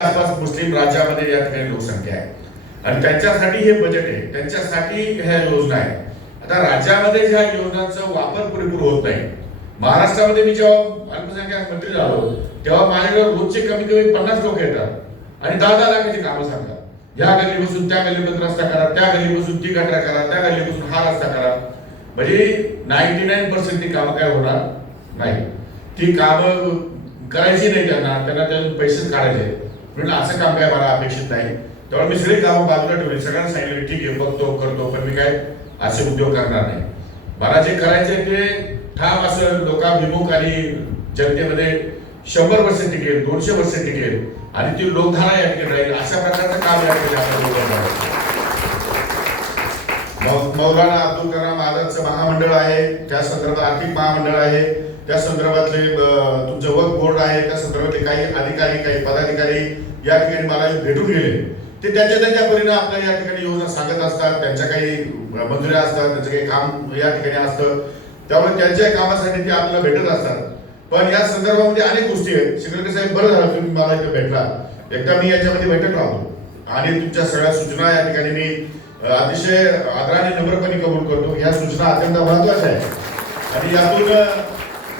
आसपास मुस्लिम राज्यामध्ये या ठिकाणी लोकसंख्या आहे आणि त्यांच्यासाठी हे बजेट आहे, त्यांच्यासाठी ह्या योजना आहेत. आता राज्यामध्ये ज्या योजनांचा वापर पुरेपूर होत नाही. महाराष्ट्रामध्ये मी जेव्हा अल्पसंख्याक मंत्री झालो तेव्हा माझ्याकडे रोजचे कमी कमी 50 लोक येतात आणि 10-10 लाखाची कामं सांगतात. या गल्लीपासून त्या गल्लीपर्यंत रस्ता करा, त्या गल्लीपासून ती गटार करा, त्या गल्लीपासून हा रस्ता करा. म्हणजे 99% ती कामं काय होणार नाही. ती कामं करायची नाही, त्यांना त्यातून पैसेच काढायचे. म्हणून असं काम काय मला अपेक्षित नाही. त्यामुळे मी सगळी कामं बाजूला ठेवली, सगळ्यांना सांगितलं ठीक आहे बघतो करतो, पण मी काय असे उद्योग करणार नाही. मला जे करायचे ते ठाम असं लोकाभिमुख आणि जनतेमध्ये 100 वर्ष टिकेल, 200 वर्ष टिकेल आणि ती लोकधारा या ठिकाणी राहील अशा प्रकारचं काम या ठिकाणी आपण मौलाना अब्दुल कलाम आझादचं महामंडळ आहे, त्या संदर्भात आर्थिक महामंडळ आहे, त्या संदर्भातले तुमचं वक्फ बोर्ड आहे, त्या संदर्भातले काही अधिकारी काही पदाधिकारी या ठिकाणी मला भेटून गेले. ते त्यांच्या परीने आपल्या या ठिकाणी योजना सांगत असतात, त्यांच्या काही मंजुऱ्या असतात, त्यांचं काही काम या ठिकाणी असतं. त्यामुळे त्यांच्या कामासाठी ते आपल्याला भेटत असतात. पण या संदर्भामध्ये अनेक गोष्टी आहेत. शिकरकर साहेब, बरं झालं तुम्ही मला इथे भेटला. एकदा मी याच्यामध्ये बैठक लावतो आणि तुमच्या सगळ्या सूचना या ठिकाणी मी अतिशय आदराने नम्रपणे कबूल करतो. ह्या सूचना अत्यंत महत्वाच्या आहेत आणि यातून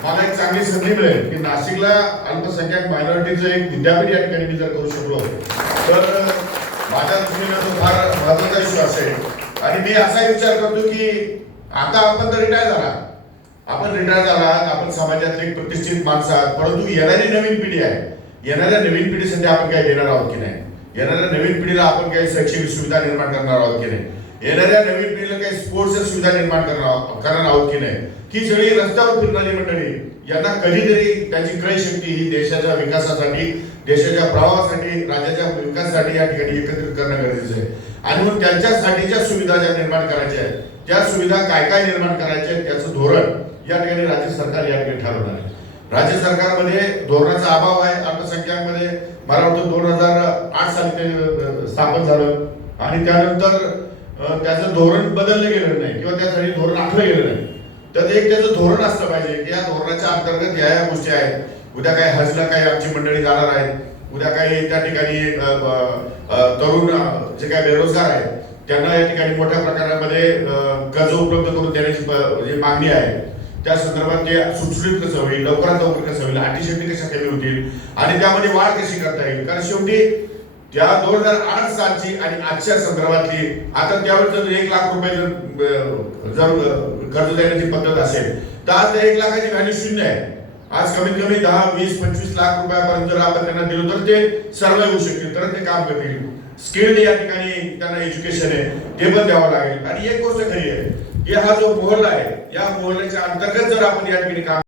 मला एक चांगली संधी मिळेल की नाशिकला अल्पसंख्याक मायनॉरिटीचं एक विद्यापीठ या ठिकाणी मी जर करू शकलो तर माझ्या दृष्टीने तो फार महत्वाचा विश्वास आहे. आणि मी असा विचार करतो की आता आपण तर रिटायर झाला, आपण समाजातले एक प्रतिष्ठित माणसं आहात, परंतु येणारी नवीन पिढी आहे. येणाऱ्या नवीन पिढीसाठी आपण काय देणार आहोत की नाही? येणाऱ्या नवीन पिढीला आपण काही शैक्षणिक सुविधा निर्माण करणार आहोत की नाही? येणाऱ्या नवीन पिढीला काही स्पोर्ट्सच्या सुविधा निर्माण करणार आहोत की नाही? ही सगळी रस्त्यावर फिरणारी मंडळी यांना कधीतरी त्यांची क्रयशक्ती ही देशाच्या विकासासाठी, देशाच्या प्रवाहासाठी, राज्याच्या विकासासाठी या ठिकाणी एकत्रित करणं गरजेचं आहे. आणि म्हणून त्यांच्यासाठीच्या सुविधा ज्या निर्माण करायच्या आहेत त्या सुविधा काय काय निर्माण करायच्या आहेत त्याचं धोरण या ठिकाणी राज्य सरकार या ठिकाणी ठरवणार आहे. राज्य सरकारमध्ये धोरणाचा अभाव आहे. अल्पसंख्याकमध्ये मला वाटतं 2008 साली ते स्थापन झालं आणि त्यानंतर त्याचं धोरण बदललं गेलं नाही किंवा त्यासाठी धोरण आखलं गेलं नाही. तर एक त्याचं धोरण असलं पाहिजे की या धोरणाच्या अंतर्गत या गोष्टी आहेत. उद्या काही हजला काही आमची मंडळी जाणार आहेत, उद्या काही त्या ठिकाणी तरुण जे काही बेरोजगार आहेत त्यांना या ठिकाणी मोठ्या प्रकारामध्ये कर्ज उपलब्ध करून देण्याची जी मागणी आहे त्या संदर्भात ते सुटसुटीत कसं होईल, लवकरात लवकर कसं होईल, अटीशेती कशा कमी होतील आणि त्यामध्ये वाढ कशी करता येईल. कारण शेवटी त्या 2008 सालची आणि आजच्या संदर्भातली आता त्यावेळेस 1 लाख रुपये जर कर्ज देण्याची पद्धत असेल तर आज त्या 1 लाखाची व्हॅल्यू 0 आहे. आज कमीत कमी 10, 20, 25 लाख रुपयापर्यंत जर आपण त्यांना दिलो तर ते सर्वाइव्ह होऊ शकतील, तर ते काम करतील. स्किल्ड या ठिकाणी त्यांना एज्युकेशन आहे ते पण द्यावं लागेल. आणि एक गोष्ट खरी आहे की हा जो मोहल्ला आहे या मोहल्ल्याच्या अंतर्गत जर आपण या ठिकाणी काम